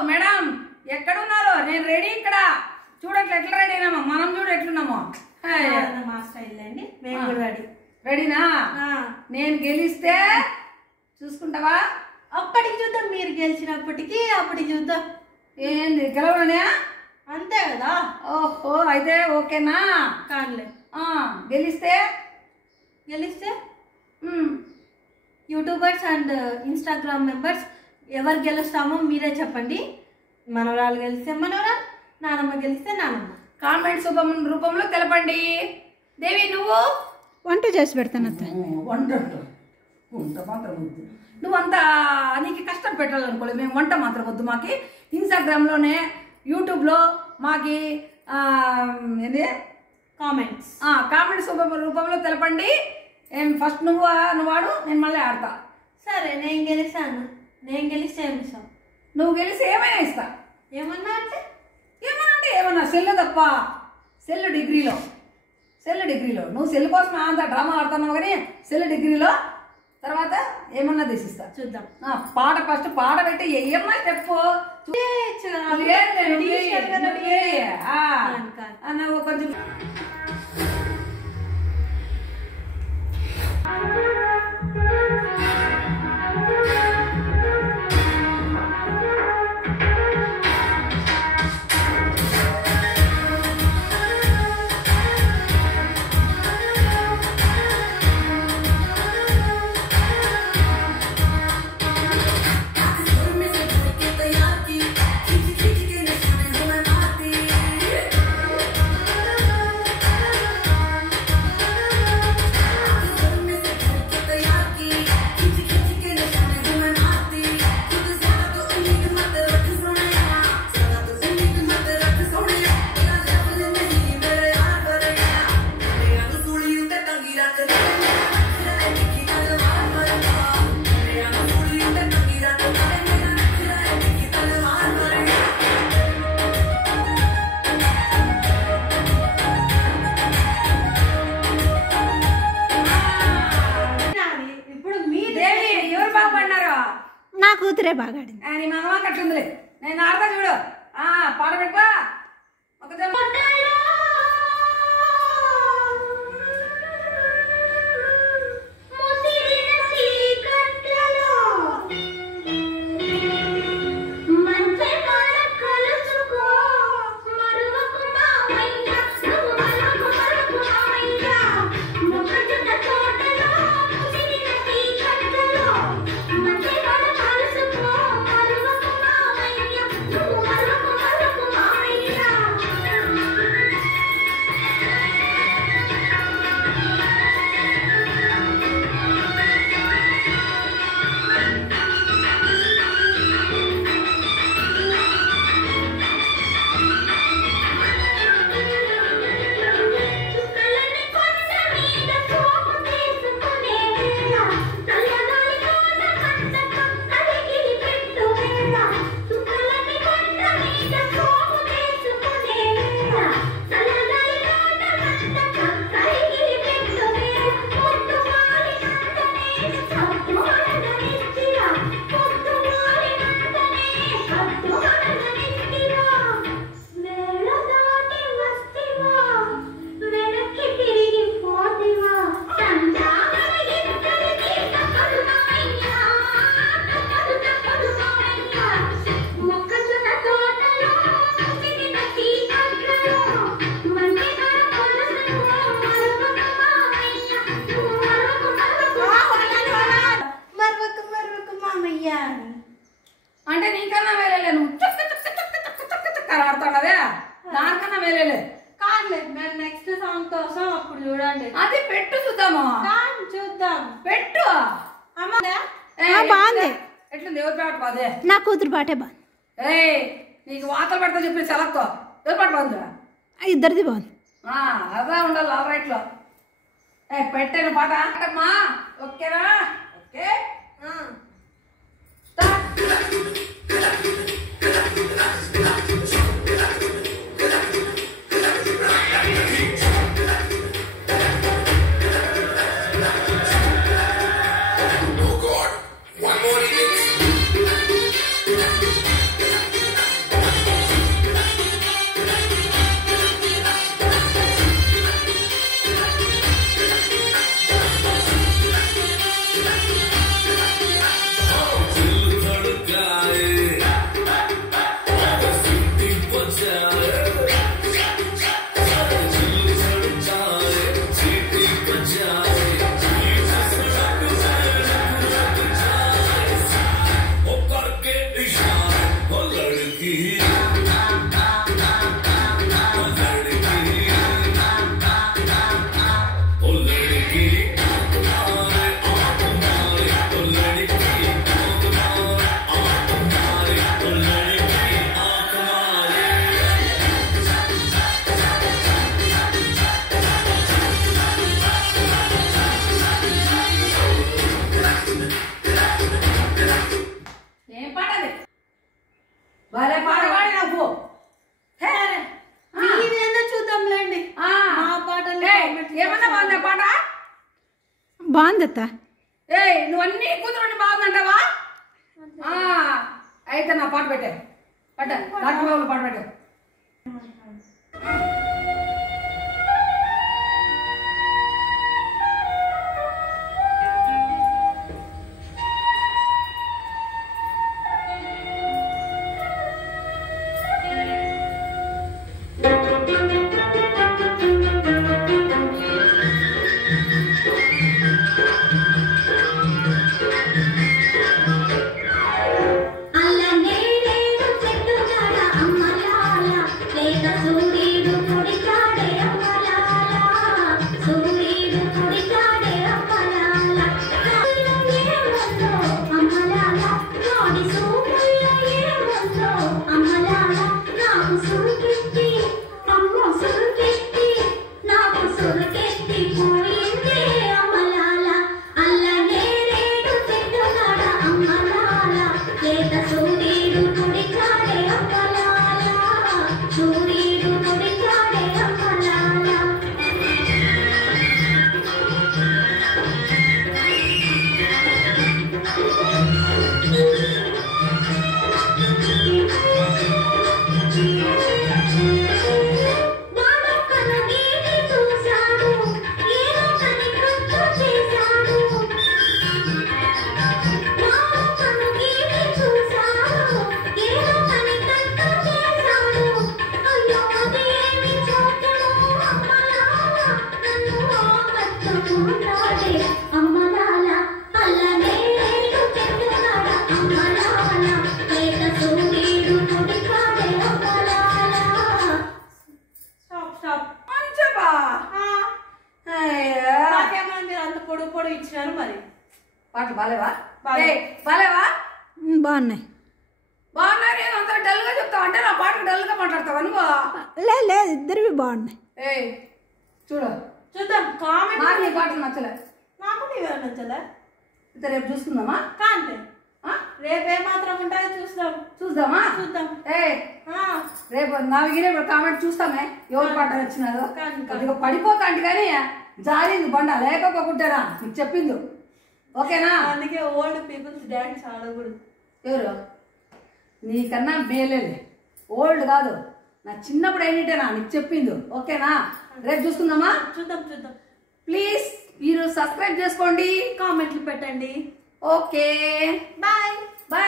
Madam ఎక్కడున్నారు? నేను ready ఇక్కడ. చూడట్లే ఎట్లా రెడీ అయినామో, మనం చూడు ఎట్లున్నామో. మా స్టైల్ అండి, మేము కూడా రెడీ. రెడీనా? నేను గెలిస్తే చూసుకుంటావా? అప్పటికి చూద్దాం, మీరు గెలిచినప్పటికి అప్పటికి చూద్దాం. ఏంది గెలవనే? అంతే కదా. ఓహో, అయితే ఓకేనా? కాదులే. గెలిస్తే గెలిస్తే యూట్యూబర్స్ అండ్ ఇన్స్టాగ్రామ్ మెంబర్స్ ఎవరు గెలుస్తామో మీరే చెప్పండి. మనవరాలు గెలిస్తే మనవరాలు, నానమ్మ గెలిస్తే నానమ్మ. కామెంట్స్ రూపంలో తెలపండి. దేవి నువ్వు వంట చేసి పెడతాను. వంట మాత్రం వద్దు. నువ్వంతా నీకు కష్టం పెట్టాలనుకోలేదు. మేము వంట మాత్రం వద్దు. మాకి ఇన్స్టాగ్రామ్లోనే యూట్యూబ్లో మాకి ఏంది కామెంట్స్ రూపంలో తెలపండి. ఫస్ట్ నువ్వు వాడు, నేను మళ్ళీ ఆడతా. సరే, నేను గెలిచాను. నేను గెలిస్తే ఏమి ఇస్తాం? నువ్వు గెలిస్తే ఏమైనా ఇస్తా. ఏమన్నా అంటే ఏమన్నా సెల్ తప్ప. సెల్ డిగ్రీలో నువ్వు సెల్ కోసం అంత డ్రామా ఆడుతున్నావు కానీ సెల్ డిగ్రీలో తర్వాత ఏమన్నా తీసిస్తా. చూద్దాం. పాట ఫస్ట్ పాట పెట్టి ఏమన్నా చెప్పు. నువ్వు కొంచెం నా కూతురే బాగా ఆడింది. నీ మగమా కట్టుందిలే. నేను ఆడతా చూడు. పాట పెట్టుకో. అంటే నీకన్నా వేలేలే. నువ్వు ఆడుతున్నావే, దానికన్నా వేలేలే. కాదులే, మేము నెక్స్ట్ సాంగ్ కోసం అప్పుడు చూడండి. అది పెట్టు చూద్దాము. చూద్దాం, పెట్టు. బాగుంది. ఎట్లుంది? ఎవరి పాట బాదే? నా కూతురు పాటే బాగుంది. నీకు వాతలు పెడతా చెప్పి సెలక్తో. ఎవరి పాట బాగుందా? ఇద్దరిది బాగుంది. అదే ఉండాలి. ఆల్ రైట్ లో పెట్టాను పాట. అమ్మా ఓకేనా? Okay. Oh God, one more remix. ఏం పాట అది? భలే పాట పాడి నాకు. హే, మీరేందో చూద్దాంలేండి. ఆ, మా పాటలు ఏయ్, ఏమన్నా బాగుందా పాట? బాగుందత్త. ఏయ్, నువ్వు అన్ని కూతురు బాగుందంటావా? అయితే నా పాట పెట్టే డాక్టర్ బాబు పాట పెట్టావు. ఇచ్చినారు మరి పాటలు బాలేవా? బాలే. బాలేవా? బాగున్నాయి. బాగున్నారు. అంత డల్ గా చెప్తావు అంటే నా పాటకు డల్ గా మాట్లాడతావా నువ్వు? లేదు ఇద్దరివి బాగున్నాయి. ఏయ్ చూడు, చూద్దాం. కామెంట్ నాకు నీ పాటలు నచ్చలే. నాకు నీవే నచ్చలే. అయితే రేపు చూసుకుందామా? కాంతే రేపే మాత్రం ఉంటాయో చూద్దాం. చూద్దామా? చూద్దాం. రేపు నావిగిరే కామెంట్ చూస్తామే ఎవరు పాట నచ్చినారో. కొద్దిగా పడిపోతా అంటే కానీ జారింది బండ లేకపోకుంటారా నీకు చెప్పింది. ఓకేనా? అందుకే ఓల్డ్ పీపుల్స్ డాన్స్ ఆడకూడదు. ఎవరు నీకన్నా మేలేలే, ఓల్డ్ కాదు, నా చిన్నప్పుడు అయినట్టేనా నీకు చెప్పింది. ఓకేనా? రేపు చూసుకుందామా? చూద్దాం చూద్దాం. ప్లీజ్ మీరు సబ్స్క్రైబ్ చేసుకోండి, కామెంట్లు పెట్టండి. Okay bye.